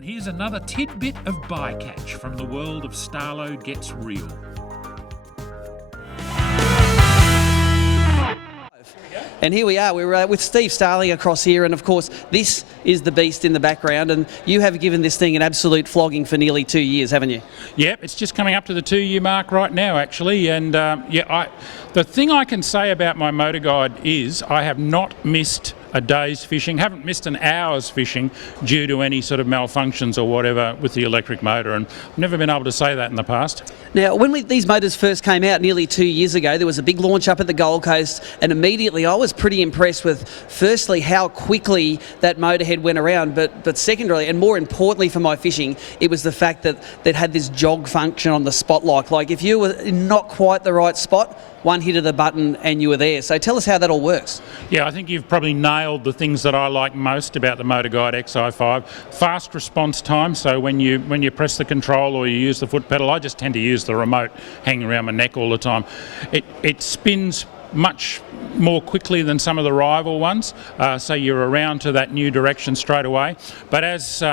And here's another tidbit of bycatch from the world of Starlo Gets Real. And here we are, we're with Steve Starling across here, and of course this is the beast in the background, and you have given this thing an absolute flogging for nearly 2 years, haven't you? Yep, it's just coming up to the 2-year mark right now actually, and the thing I can say about my MotorGuide is I have not missed a day's fishing, haven't missed an hour's fishing due to any sort of malfunctions or whatever with the electric motor, and I've never been able to say that in the past. Now, when these motors first came out nearly 2 years ago, there was a big launch up at the Gold Coast, and immediately I was pretty impressed with, firstly, how quickly that motorhead went around, but secondarily, and more importantly for my fishing, it was the fact that it had this jog function on the spotlight. Like if you were in not quite the right spot, one hit of the button and you were there. So tell us how that all works. Yeah, I think you've probably nailed the things that I like most about the MotorGuide Xi5. Fast response time, so when you press the control or you use the foot pedal, I just tend to use the remote hanging around my neck all the time. It spins much more quickly than some of the rival ones, so you're around to that new direction straight away. But as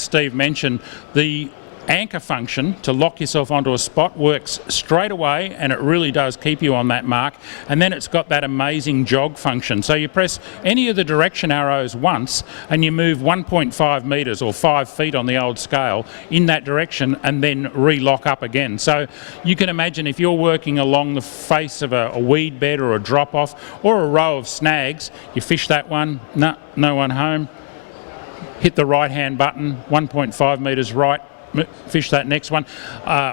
Steve mentioned, the anchor function to lock yourself onto a spot works straight away, and it really does keep you on that mark. And then it's got that amazing jog function, so you press any of the direction arrows once and you move 1.5 metres or 5 feet on the old scale in that direction and then re-lock up again. So you can imagine if you're working along the face of a weed bed or a drop off or a row of snags, you fish that one, no one home, hit the right hand button, 1.5 metres right, fish that next one.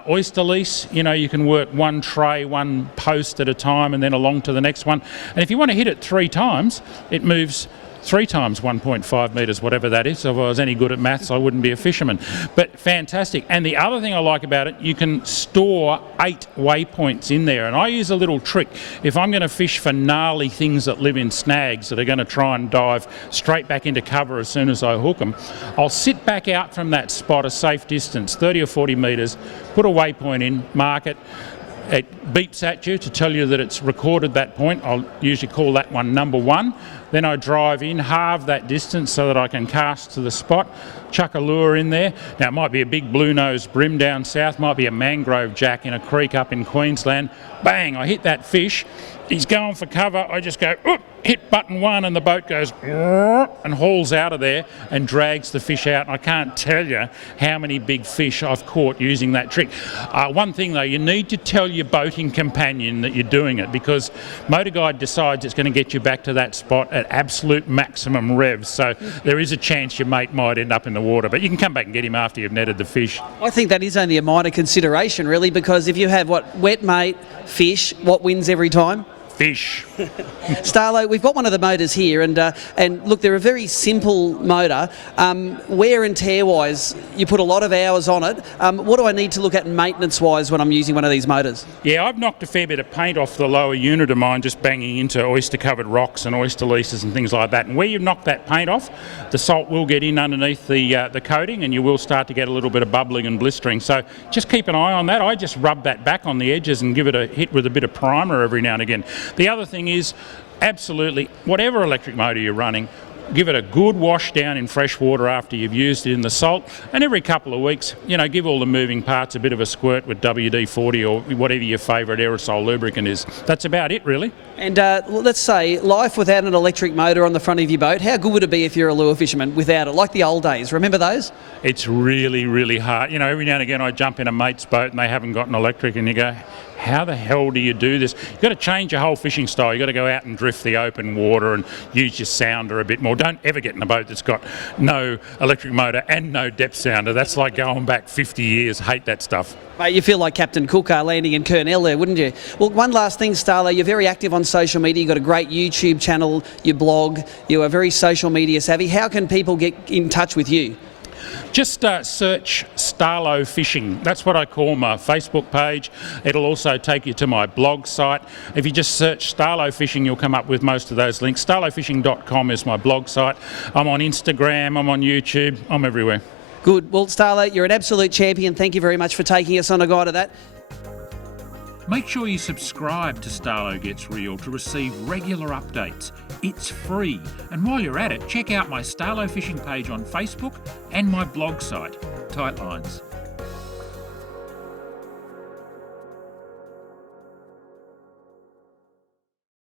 Oyster lease, you can work one tray, one post at a time and then along to the next one. And if you want to hit it 3 times, it moves 3 times 1.5 metres, whatever that is. So if I was any good at maths, I wouldn't be a fisherman. But fantastic. And the other thing I like about it, you can store 8 waypoints in there. And I use a little trick. If I'm going to fish for gnarly things that live in snags that are going to try and dive straight back into cover as soon as I hook them, I'll sit back out from that spot a safe distance, 30 or 40 metres, put a waypoint in, mark it. It beeps at you to tell you that it's recorded that point. I'll usually call that one number 1. Then I drive in, halve that distance so that I can cast to the spot, chuck a lure in there. Now it might be a big blue-nosed brim down south, might be a mangrove jack in a creek up in Queensland. Bang, I hit that fish. He's going for cover. I just go, hit button 1 and the boat goes and hauls out of there and drags the fish out. And I can't tell you how many big fish I've caught using that trick. One thing though, you need to tell your boating companion that you're doing it, because MotorGuide decides it's going to get you back to that spot at absolute maximum revs. So there is a chance your mate might end up in the water, but you can come back and get him after you've netted the fish. I think that is only a minor consideration really, because if you have wet mate, fish, what wins every time? Fish. Starlo, we've got one of the motors here, and look, they're a very simple motor. Wear and tear wise, you put a lot of hours on it. What do I need to look at maintenance wise when I'm using one of these motors? Yeah, I've knocked a fair bit of paint off the lower unit of mine just banging into oyster covered rocks and oyster leases and things like that. And where you've knocked that paint off, the salt will get in underneath the coating and you will start to get a little bit of bubbling and blistering. So just keep an eye on that. I just rub that back on the edges and give it a hit with a bit of primer every now and again. The other thing is, absolutely, whatever electric motor you're running, give it a good wash down in fresh water after you've used it in the salt, and every couple of weeks, give all the moving parts a bit of a squirt with WD-40 or whatever your favourite aerosol lubricant is. That's about it, really. And let's say, life without an electric motor on the front of your boat, how good would it be if you're a lure fisherman without it? Like the old days, remember those? It's really, really hard. Every now and again I jump in a mate's boat and they haven't got an electric, and you go, how the hell do you do this? You've got to change your whole fishing style. You've got to go out and drift the open water and use your sounder a bit more. Don't ever get in a boat that's got no electric motor and no depth sounder. That's like going back 50 years. Hate that stuff. Mate, you feel like Captain Cook landing in Kurnell there, wouldn't you? Well, one last thing, Starlo, you're very active on social media. You've got a great YouTube channel, you blog, you are very social media savvy. How can people get in touch with you? Just search Starlo Fishing. That's what I call my Facebook page. It'll also take you to my blog site. If you just search Starlo Fishing, you'll come up with most of those links. Starlofishing.com is my blog site. I'm on Instagram, I'm on YouTube, I'm everywhere. Good. Well, Starlo, you're an absolute champion. Thank you very much for taking us on a guide of that. Make sure you subscribe to Starlo Gets Real to receive regular updates. It's free. And while you're at it, check out my Starlo fishing page on Facebook and my blog site, Tight Lines.